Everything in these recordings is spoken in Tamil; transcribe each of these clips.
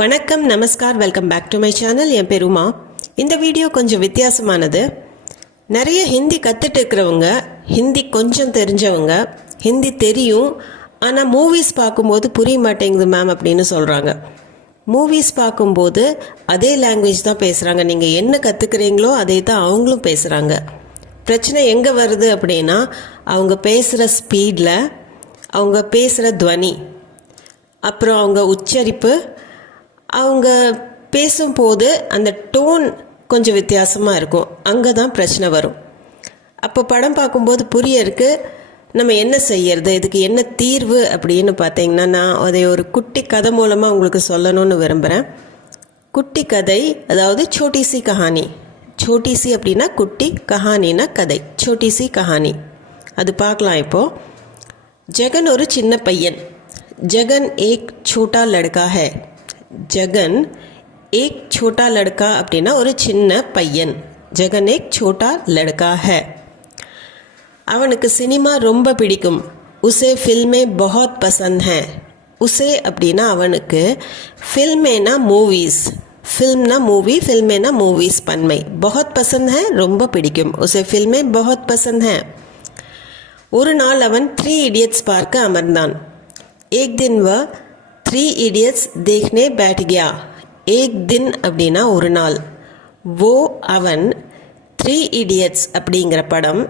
வணக்கம், நமஸ்கார், welcome back to my channel. என் பேர் உமா. இந்த வீடியோ கொஞ்சம் வித்தியாசமானது. நிறைய ஹிந்தி கற்றுட்டு இருக்கிறவங்க, ஹிந்தி கொஞ்சம் தெரிஞ்சவங்க, ஹிந்தி தெரியும் ஆனால் மூவிஸ் பார்க்கும்போது புரிய மாட்டேங்குது மேம் அப்படின்னு சொல்கிறாங்க. மூவிஸ் பார்க்கும்போது அதே லாங்குவேஜ் தான் பேசுகிறாங்க. நீங்கள் என்ன கற்றுக்குறீங்களோ அதே தான் அவங்களும் பேசுகிறாங்க. பிரச்சனை எங்கே வருது அப்படின்னா, அவங்க பேசுகிற ஸ்பீடில், அவங்க பேசுகிற துவனி, அப்புறம் அவங்க உச்சரிப்பு, அவங்க பேசும்போது அந்த டோன் கொஞ்சம் வித்தியாசமாக இருக்கும். அங்கே தான் பிரச்சனை வரும். அப்போ படம் பார்க்கும்போது புரியறதுக்கு நம்ம என்ன செய்யறது, இதுக்கு என்ன தீர்வு அப்படின்னு பார்த்தீங்கன்னா, நான் அதை ஒரு குட்டி கதை மூலமாக உங்களுக்கு சொல்லணும்னு விரும்புகிறேன். குட்டி கதை, அதாவது சோட்டி சி கஹானி. சோட்டி சி அப்படின்னா குட்டி, கஹானினா கதை. சோட்டி சி கஹானி அது பார்க்கலாம். இப்போது ஜெகன் ஒரு சின்ன பையன். ஜெகன் ஏக் छोटा लड़का है. ஜெகன் ஏக் छोटा लड़का அப்படின்னா ஒரு சின்ன பையன். ஜெகன் ஏக் छोटा लड़का है. அவனுக்கு சினிமா ரொம்ப பிடிக்கும். உசே ஃபில்மே बहुत पसंद है. உசே அப்படின்னா அவனுக்கு, ஃபில்மேனா மூவிஸ், ஃபில்ம்னா மூவி, ஃபில்மேனா மூவிஸ் பன்மை. बहुत पसंद है ரொம்ப பிடிக்கும். உசே ஃபில்மே बहुत पसंद है. ஒரு நாள் அவன் 3 इडियट्स பார்க்க அமர்ந்தான். एक दिन वह 3 इडियट्स देखने बैठ गया. एक दिन அப்படின்னா ஒரு நாள். वो அவன் 3 इडियट्स அப்படிங்கிற படம்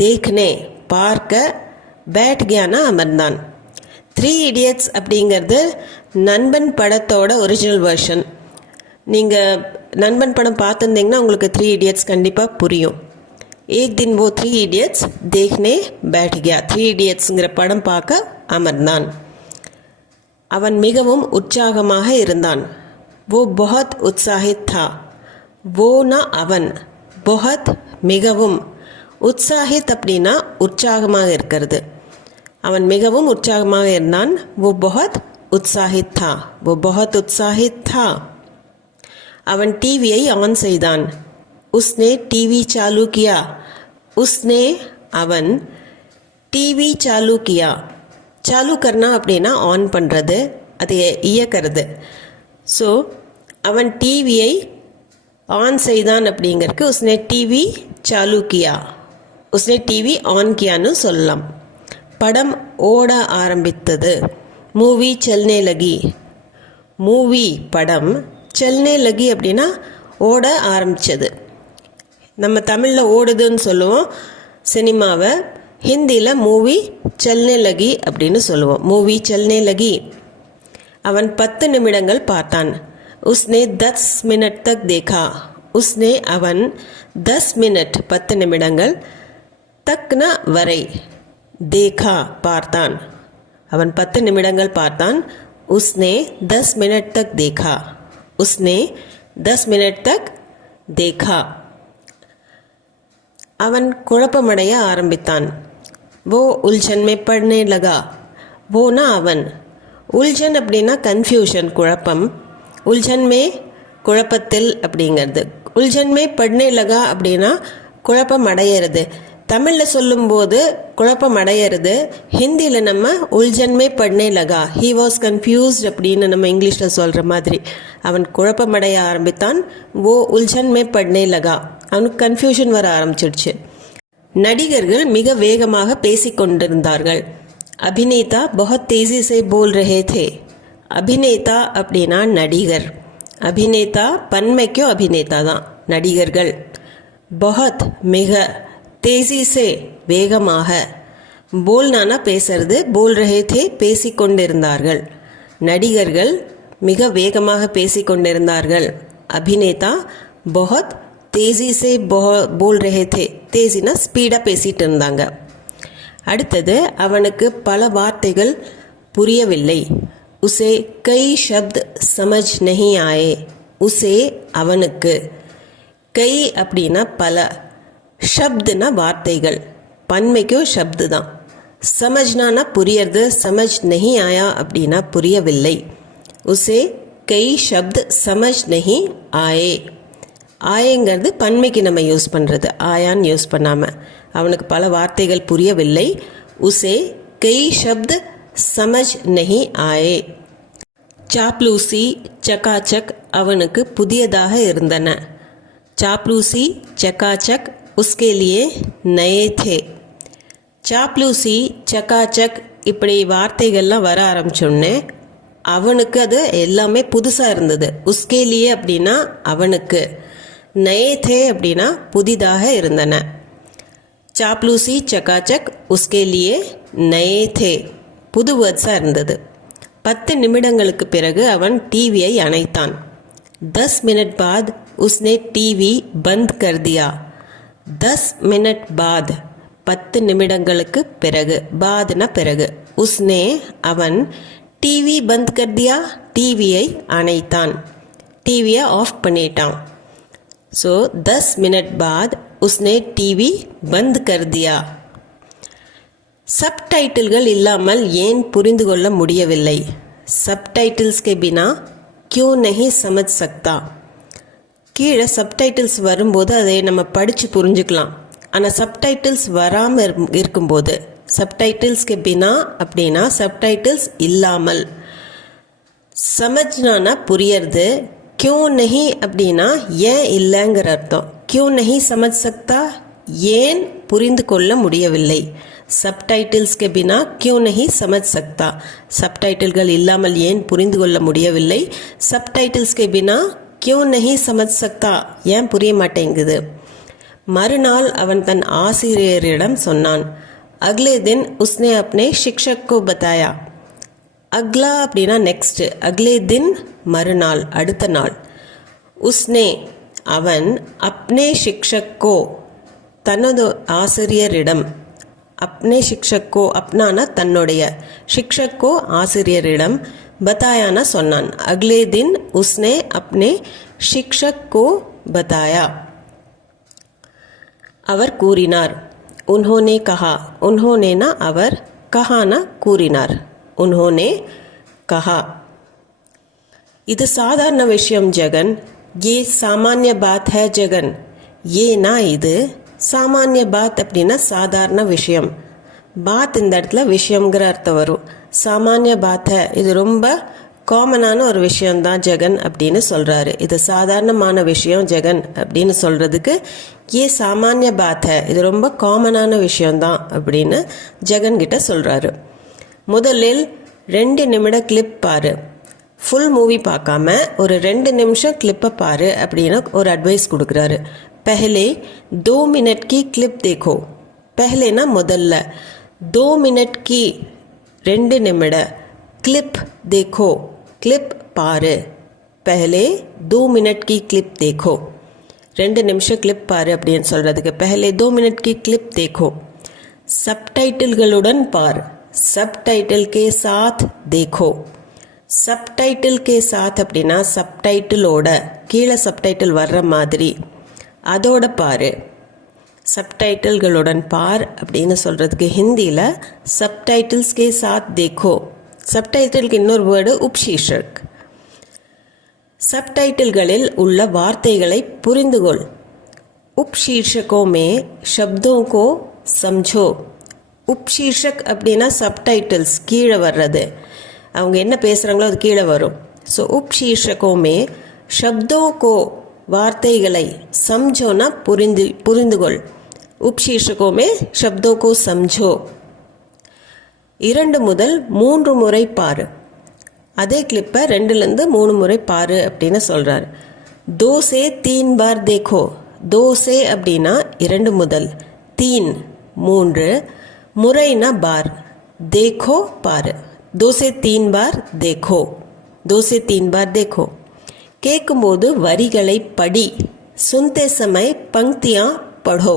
देखने பார்க்க, बैठ गयाனா அமர்ந்தான். 3 इडियट्स அப்படிங்கிறது நண்பன் படத்தோட ஒரிஜினல் வெர்ஷன். நீங்கள் நண்பன் படம் பார்த்துருந்தீங்கன்னா உங்களுக்கு 3 इडियट्स கண்டிப்பாக புரியும். एक दिन वो 3 इडियट्स देखने बैठ गया. 3 इडियट्ஸ்ங்கிற படம் பார்க்க அமர்ந்தான். அவன் மிகவும் உற்சாகமாக இருந்தான். वो बहुत उत्साहित था. वो அவன், बहुत மிகவும், உற்சாஹித் அப்படின்னா உற்சாகமாக இருக்கிறது. அவன் மிகவும் உற்சாகமாக இருந்தான். वो बहुत उत्साहित था. वो बहुत उत्साहित था. அவன் டிவியை ஆன் செய்தான். उसने टीवी चालू किया. उसने அவன் டிவி चालू किया. चालू करना அப்படின்னா ஆன் பண்ணுறது, அதை இயக்கிறது. ஸோ அவன் டிவியை ஆன் செய்தான் அப்படிங்கிறதுக்கு உஸ்னே டிவி चालू किया, உஸ்னே டிவி ஆன் கியான்னு சொல்லலாம். படம் ஓட ஆரம்பித்தது. மூவி चलने लगी. மூவி படம், चलने लगी அப்படின்னா ஓட ஆரம்பித்தது. நம்ம தமிழில் ஓடுதுன்னு சொல்லுவோம் சினிமாவை, ஹிந்தியில் மூவி चलने लगी அப்படின்னு சொல்லுவோம். மூவி चलने लगी. அவன் 10 நிமிடங்கள் பார்த்தான். उसने 10 मिनट तक देखा. उसने அவன் 10 மினிட் 10 நிமிடங்கள், தக்னா வரை, देखा பார்த்தான். அவன் 10 நிமிடங்கள் பார்த்தான். उसने 10 मिनट तक देखा. उसने 10 मिनट तक देखा. அவன் குழப்பமடைய ஆரம்பித்தான். वो उलझन में पड़ने लगा. वोனா அவன், உல்ஜன் அப்படின்னா கன்ஃபியூஷன், குழப்பம். உல்झन में குழப்பத்தில் அப்படிங்கிறது. உல்झन में पड़ने लगा அப்படின்னா குழப்பம் அடையிறது. தமிழில் சொல்லும்போது குழப்பம் அடையிறது, ஹிந்தியில் நம்ம उलझन में पड़ने लगा, he was confused அப்படின்னு நம்ம இங்கிலீஷில் சொல்கிற மாதிரி. அவன் குழப்பமடைய ஆரம்பித்தான். वो उलझन में पड़ने लगा. அவனுக்கு கன்ஃபியூஷன் வர ஆரம்பிச்சிடுச்சு. நடிகர்கள் மிக வேகமாக பேசிக்கொண்டிருந்தார்கள். அபிநேதா बहुत तेजी से बोल रहे थे. அபிநேதா அப்படின்னா நடிகர். அபிநேதா பன்மைக்கும் அபிநேதா தான், நடிகர்கள். बहुत மிக, तेजी से வேகமாக, போல்னானா பேசுறது, போல் ரஹே தே பேசிக்கொண்டிருந்தார்கள். நடிகர்கள் மிக வேகமாக பேசிக்கொண்டிருந்தார்கள். அபிநேதா बहुत तेजी से बोल रहे थे. तेजीனா ஸ்பீடாக பேசிகிட்டு இருந்தாங்க. அடுத்தது, அவனுக்கு பல வார்த்தைகள் புரியவில்லை. உசே கை ஷப்த் சமஜ் நஹி ஆயே. உசே அவனுக்கு, கை அப்படின்னா பல, ஷப்துனா வார்த்தைகள், பன்மைக்கும் ஷப்து தான். சமஜ்னானா புரியறது, சமஜ் நஹி ஆயா அப்படின்னா புரியவில்லை. உசே கை ஷப்த் சமஜ் நஹி ஆயே. ஆயங்கிறது பன்மைக்கு நம்ம யூஸ் பண்ணுறது, ஆயான்னு யூஸ் பண்ணாமல். அவனுக்கு பல வார்த்தைகள் புரியவில்லை. உசே கை ஷப்த் சமஜ் நஹி ஆயே. சாப்லூசி சக்காச்சக் அவனுக்கு புதியதாக இருந்தன. சாப்லூசி சக்காச்சக் உஸ்கே லியே நயே தே. சாப்லூசி சக்காச்சக் இப்படி வார்த்தைகள்லாம் வர ஆரம்பிச்சோடனே அவனுக்கு அது எல்லாமே புதுசாக இருந்தது. உஸ்கேலியே அப்படின்னா அவனுக்கு, நயே தே அப்படின்னா புதிதாக இருந்தன. சாப்லூசி சக்காச்சக் உஸ்கேலியே நயே தே, புது வேர்ட்ஸாக இருந்தது. 10 நிமிடங்களுக்கு பிறகு அவன் டிவியை அணைத்தான். 10 மினிட் பாத் உஸ்னே டிவி பந்த் கர் தியா. 10 மினிட் பாத் 10 நிமிடங்களுக்கு பிறகு, பாத்னா பிறகு, உஸ்னே அவன் டிவி பந்த் கர் தியா டிவியை அணைத்தான், டிவியை ஆஃப் பண்ணிட்டான். ஸோ 10 மினிட் பாத் உஸ்னே டிவி பந்த் கர் தியா. சப்டைட்டில்கள் இல்லாமல் ஏன் புரிந்து கொள்ள முடியவில்லை? சப்டைட்டில்ஸ் கே பினா கியூ நஹி சமஜ் சக்தா. கீழே சப்டைட்டில்ஸ் வரும்போது அதை நம்ம படித்து புரிஞ்சுக்கலாம். ஆனால் சப்டைட்டில்ஸ் வராமல் இருக்கும்போது, சப்டைட்டில்ஸ் கே பினா அப்படின்னா சப்டைட்டில்ஸ் இல்லாமல், சமஜ்னானா புரியறது, கியூ நஹி அப்படின்னா ஏன் இல்லைங்கிற அர்த்தம். கியூ நஹி சமஜ் சக்தா ஏன் புரிந்து கொள்ள முடியவில்லை. சப்டைட்டில்ஸ் கே பினா கியூ நஹி சமஜ் சக்தா, சப்டைட்டில்கள் இல்லாமல் ஏன் புரிந்து கொள்ள முடியவில்லை. சப்டைட்டில்ஸ் கே பினா கியூ நஹி சமஜ் சக்தா ஏன் புரிய மாட்டேங்குது. மறுநாள் அவன் தன் ஆசிரியரிடம் சொன்னான். அக்லே தின் உஸ்னே அப்னே ஷிக்ஷக் கோ பதாயா. அக்லா அப்படின்னா நெக்ஸ்ட், அக்லே தின் மறுநாள் அடுத்த நாள், உஸ்னே அவன், அப்னே ஷிக்ஷக் கோ தனது ஆசிரியரிடம், அப்னே ஷிக்ஷக் கோ அப்னானா தன்னுடைய, ஷிக்ஷக் கோ ஆசிரியரிடம், பதாயானா சொன்னான். அக்லே தின் உஸ்னே அப்னே ஷிக்ஷக் கோ பதாயா. அவர் கூறினார். உன்ஹோனே கஹா, உன்ஹோனேனா அவர், கஹானா கூறினார், உன்ஹோனே கஹா. இது சாதாரண விஷயம் ஜெகன், ये सामान्य बात है ஜெகன். ஏனா இது, சாமானிய பாத் அப்படின்னா சாதாரண விஷயம், பாத் இந்த இடத்துல விஷயங்கிற அர்த்தம் வரும். சாமானிய பாத் ஹை இது ரொம்ப காமனான ஒரு விஷயம்தான் ஜெகன் அப்படின்னு சொல்கிறாரு. இது சாதாரணமான விஷயம் ஜெகன் அப்படின்னு சொல்கிறதுக்கு ஏ சாமானிய பாத் ஹை இது ரொம்ப காமனான விஷயம்தான் அப்படின்னு ஜெகன் கிட்ட சொல்கிறாரு. முதலில் 2 நிமிட கிளிப் பாரு, ஃபுல் மூவி பார்க்காம ஒரு 2 நிமிஷம் கிளிப்பை பாரு அப்படின்னு ஒரு அட்வைஸ் கொடுக்குறாரு. பஹலே 2 மினிட் கி கிளிப் தேக்கோ. பஹலேனா முதல்ல, 2 மினிட் கி 2 நிமிட, கிளிப் தேக்கோ கிளிப் பாரு. பஹலே 2 மினிட் கி கிளிப் தேக்கோ, 2 நிமிஷம் கிளிப் பாரு அப்படின்னு சொல்கிறதுக்கு பஹலே 2 மினிட் கி கிளிப் தேக்கோ. சப்டைட்டில்களுடன் பார், சப்டைட்டில் கே சாத் தேக்கோ. சப்டைட்டில் கே சாத் அப்படின்னா சப்டைட்டிலோட, கீழே சப்டைட்டில் வர்ற மாதிரி, அதோட பாரு. சப்டைட்டில்களுடன் பார் அப்படின்னு சொல்கிறதுக்கு ஹிந்தியில் சப்டைட்டில்ஸ் கே சாத் தேக்கோ. சப்டைட்டிலுக்கு இன்னொரு வேர்டு உப்ஷீர்ஷக். சப்டைட்டில்களில் உள்ள வார்த்தைகளை புரிந்துகொள். உப்ஷீர்ஷகோ மே ஷப்தோ கோ சம்ஜோ. உப்ஷீர்ஷக் அப்படின்னா சப்டைட்டில்ஸ் கீழே வர்றது, அவங்க என்ன பேசுகிறாங்களோ அது கீழே வரும். ஸோ உப்ஷீர்ஷகோ மே ஷப்தோ கோ வார்த்தைகளை, சம்ஜோனா புரிந்துகொள். உப்ஷீர்ஷகோ மே ஷப்தோ கோ சம்ஜோ. 2 முதல் 3 முறை பாரு. அதே கிளிப்பை 2லேருந்து 3 முறை பாரு அப்படின்னு சொல்கிறாரு. 2 से 3 बार देखो. 2 से அப்படின்னா 2 முதல், 3 3, முறைனா பார், देखो பாரு. 2 से 3 बार देखो. 2 से 3 बार देखो. கேட்கும்போது வரிகளை படி. சுன்தே சமய் பங்க்தியா படோ.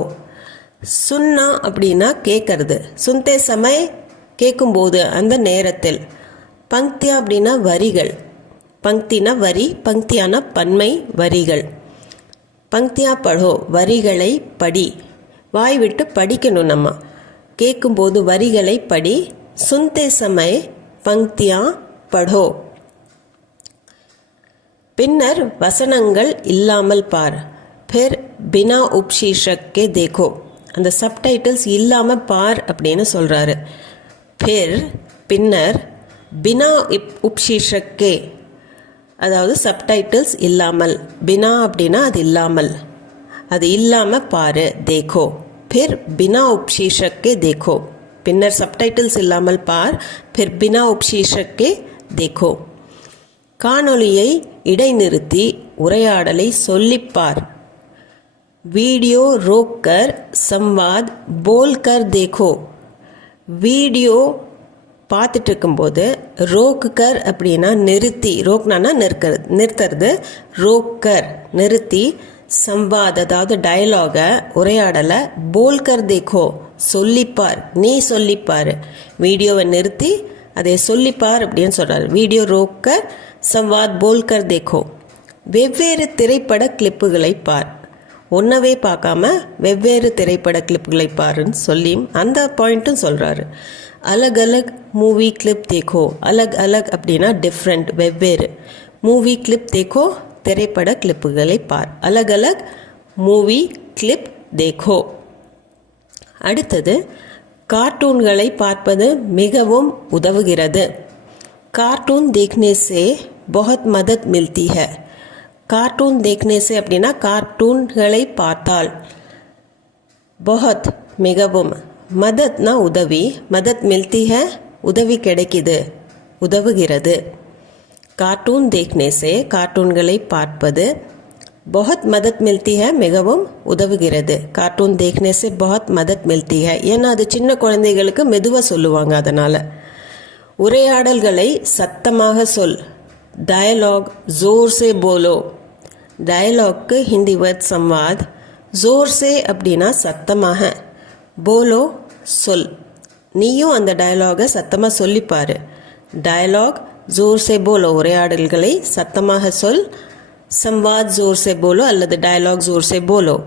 சுன்னா அப்படின்னா கேட்கறது, சுன்தே சமய் கேட்கும்போது அந்த நேரத்தில், பங்க்தியா அப்படின்னா வரிகள், பங்க்தினா வரி, பங்க்தியானா பன்மை வரிகள். பங்க்தியா படோ வரிகளை படி, வாய் விட்டு படிக்கணும் நம்ம. கேட்கும்போது வரிகளை படி. சுன்தே சமய் பங்க்தியா படோ. பின்னர் வசனங்கள் இல்லாமல் பார். फिर बिना उपशीर्षक के देखो. அந்த சப்டைட்டில்ஸ் இல்லாமல் பார் அப்படின்னு சொல்கிறாரு. फिर பின்னர், பினா உப்ஷீர்ஷக் கே அதாவது சப்டைட்டில்ஸ் இல்லாமல். பினா அப்படின்னா அது இல்லாமல், அது இல்லாமல் பாரு, தேக்கோ. फिर बिना उपशीर्षक के देखो. பின்னர் சப்டைட்டில்ஸ் இல்லாமல் பார். फिर बिना उपशीर्षक के देखो. காணொளியை இடைநிறுத்தி உரையாடலை சொல்லிப்பார். வீடியோ ரோக்கர் சம்வாத் போல்கர் தேக்கோ. வீடியோ பார்த்துட்டு இருக்கும்போது ரோக்கர் அப்படின்னா நிறுத்தி, ரோக்னானா நிறுத்துறது, ரோக்கர் நிறுத்தி, சம்வாத் அதாவது டயலாகை உரையாடலை, போல்கர் தேக்கோ சொல்லிப்பார், நீ சொல்லிப்பார். வீடியோவை நிறுத்தி அதை சொல்லிப்பார் அப்படின்னு சொல்கிறார். வீடியோ ரோக்கர் சம்வாத் போல்கர் தேக்கோ. வெவ்வேறு திரைப்பட கிளிப்புகளை பார். ஒன்றவே பார்க்காம வெவ்வேறு திரைப்பட கிளிப்புகளை பாருன்னு சொல்லி அந்த பாயிண்ட்டும் சொல்கிறாரு. அலக் அலக் மூவி கிளிப் தேக்கோ. அலக் அலக் அப்படின்னா டிஃப்ரெண்ட், வெவ்வேறு. மூவி கிளிப் தேக்கோ, திரைப்பட கிளிப்புகளை பார். அலக் அலக் மூவி கிளிப் தேக்கோ. அடுத்தது, கார்ட்டூன்களை பார்ப்பது மிகவும் உதவுகிறது. கார்ட்டூன் देखने से बहुत मदद मिलती है. கார்ட்டூன் देखने से அப்படின்னா கார்ட்டூன்களை பார்த்தால், बहुत மிகவும், மதத்னா உதவி, மதத் மில்தி है உதவி கிடைக்குது, உதவுகிறது. கார்ட்டூன் देखने से கார்ட்டூன்களை பார்ப்பது, बहुत மதத் மில்தி है மிகவும் உதவுகிறது. கார்ட்டூன் देखने से बहुत மதத் மில்தி है ஏன்னா அது சின்ன குழந்தைகளுக்கு மெதுவாக சொல்லுவாங்க, அதனால். உரையாடல்களை சத்தமாக சொல். டயலாக் ஜோர் சே போலோ. டயலாக்கு ஹிந்தி வேர்ட் சம்வாத். ஜோர் சே அப்படின்னா சத்தமாக, போலோ சொல். நீயும் அந்த டயலாகை சத்தமாக சொல்லிப்பார். டயலாக் ஜோர் சே போலோ, உரையாடல்களை சத்தமாக சொல். சம்வாத் ஜோர் சே போலோ அல்லது டயலாக் ஜோர் சே போலோ.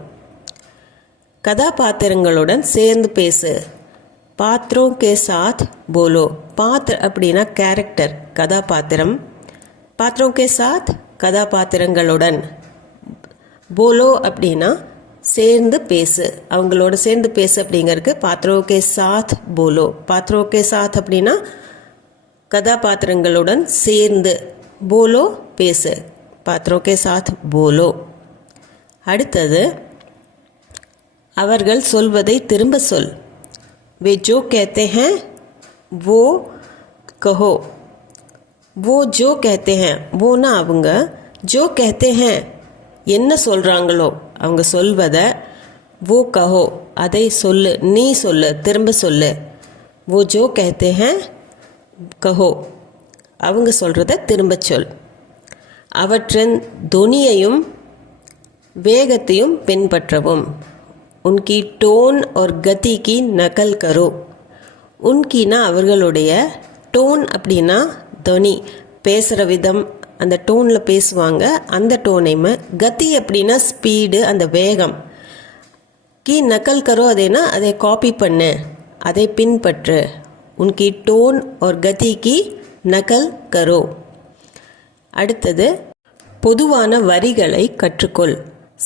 கதாபாத்திரங்களுடன் சேர்ந்து பேசு. பாத்ரோं के साथ बोलो. பாத்ர அப்படின்னா கேரக்டர், கதாபாத்திரம். பாத்ரோं के साथ கதாபாத்திரங்களுடன். போலோ அப்படின்னா சேர்ந்து பேசு, அவங்களோட சேர்ந்து பேசு அப்படிங்கிறதுக்கு பாத்ரோं के साथ बोलो. பாத்ரோं के साथ அப்படின்னா கதாபாத்திரங்களுடன் சேர்ந்து, போலோ பேசு, பாத்ரோं के साथ बोलो. அடுத்தது, அவர்கள் சொல்வதை திரும்ப சொல். वे जो कहते हैं वो कहो. वो जो कहते हैं, வோனா அவங்க, जो कहते हैं என்ன சொல்கிறாங்களோ அவங்க சொல்வதை, वो कहो அதை சொல்லு, நீ சொல்லு, திரும்ப சொல்லு. वो जो कहते हैं कहो அவங்க சொல்கிறத திரும்ப சொல். அவற்றின் தொனியையும் வேகத்தையும் பின்பற்றவும். उनकी टोन और गति की नकल करो. उनकीனா அவர்களுடைய, டோன் அப்படின்னா தொனி, பேசுகிற விதம், அந்த டோனில் பேசுவாங்க, அந்த டோனையுமே. கதி அப்படின்னா ஸ்பீடு, அந்த வேகம். கி நக்கல் கரோ அதேனா அதை காப்பி பண்ணு, அதை பின்பற்று. உன்கி டோன் और गति की नकल करो. அடுத்தது, பொதுவான வரிகளை கற்றுக்கொள்.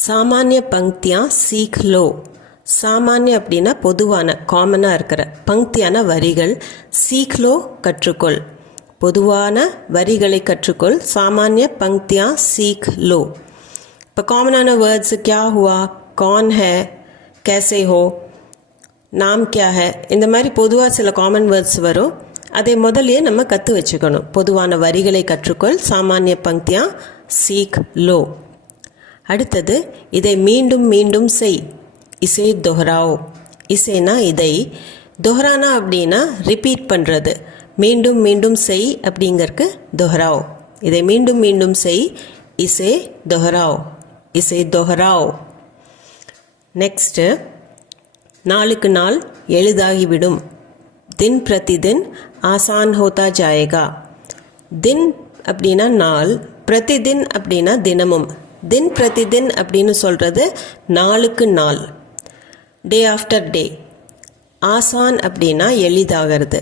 சாமானிய பங்க்தியா சீக் லோ. சாமானிய அப்படின்னா பொதுவான, காமனாக இருக்கிற, பங்க்தியான வரிகள். சீக் லோ கற்றுக்கொள். பொதுவான வரிகளை கற்றுக்கொள். சாமானிய பங்க்தியா சீக் லோ. இப்போ காமனான வேர்ட்ஸ் கியா ஹுவா, கौन है, कैसे हो, நாம் क्या है, இந்த மாதிரி பொதுவாக சில காமன் வேர்ட்ஸ் வரும். அதை முதல்லையே நம்ம கற்று வச்சுக்கணும். பொதுவான வரிகளை கற்றுக்கொள். சாமானிய பங்க்தியா சீக் லோ. அடுத்தது, இதை மீண்டும் மீண்டும் செய். இசை दोहराओ. இசைனா இதை, दोहराना அப்படின்னா ரிப்பீட் பண்ணுறது. மீண்டும் மீண்டும் செய் அப்படிங்கிறதுக்கு दोहराओ. இதை மீண்டும் மீண்டும் செய். இசை दोहराओ. இசை दोहराओ. நெக்ஸ்ட்டு, நாளுக்கு நாள் எளிதாகிவிடும். दिन प्रतिदिन आसान होता जाएगा. दिन அப்படின்னா நாள், प्रतिदिन அப்படின்னா தினமும். दिन प्रतिदिन அப்படின்னு சொல்கிறது நாளுக்கு நாள், டே ஆஃப்டர் டே. ஆசான் அப்படின்னா எளிதாகிறது.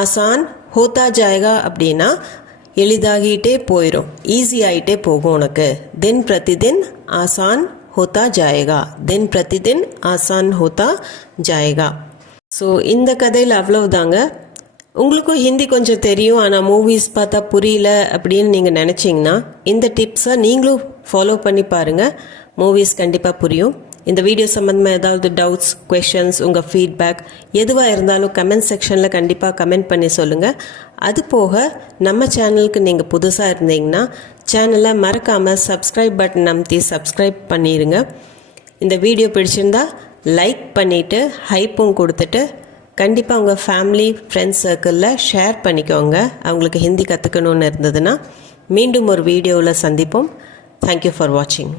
ஆசான் ஹோத்தா ஜாயகா அப்படின்னா எளிதாகிட்டே போயிடும், ஈஸி ஆகிட்டே போகும் உனக்கு. தின் பிரதிதின் ஆசான் ஹோத்தா ஜாயகா. தின் பிரதிதின் ஆசான் ஹோத்தா ஜாயகா. ஸோ இந்த கதையில் அவ்வளவுதாங்க. உங்களுக்கும் ஹிந்தி கொஞ்சம் தெரியும் ஆனால் மூவிஸ் பார்த்தா புரியல அப்படின்னு நீங்கள் நினச்சிங்கன்னா இந்த டிப்ஸை நீங்களும் ஃபாலோ பண்ணி பாருங்கள். மூவிஸ் கண்டிப்பாக புரியும். இந்த வீடியோ சம்மந்தமாக ஏதாவது டவுட்ஸ், கொஷன்ஸ், உங்கள் ஃபீட்பேக் எதுவாக இருந்தாலும் கமெண்ட் செக்ஷனில் கண்டிப்பாக கமெண்ட் பண்ணி சொல்லுங்கள். அது போக நம்ம சேனலுக்கு நீங்கள் புதுசாக இருந்தீங்கன்னா சேனலை மறக்காமல் சப்ஸ்கிரைப் பட்டன் அமுத்தி சப்ஸ்கிரைப் பண்ணிடுங்க. இந்த வீடியோ பிடிச்சிருந்தா லைக் பண்ணிவிட்டு ஹைப்பும் கொடுத்துட்டு கண்டிப்பாக உங்கள் ஃபேமிலி ஃப்ரெண்ட்ஸ் சர்க்கிளில் ஷேர் பண்ணிக்கோங்க. அவங்களுக்கு ஹிந்தி கற்றுக்கணுன்னு இருந்ததுன்னா மீண்டும் ஒரு வீடியோவில் சந்திப்போம். தேங்க்யூ ஃபார் வாட்சிங்.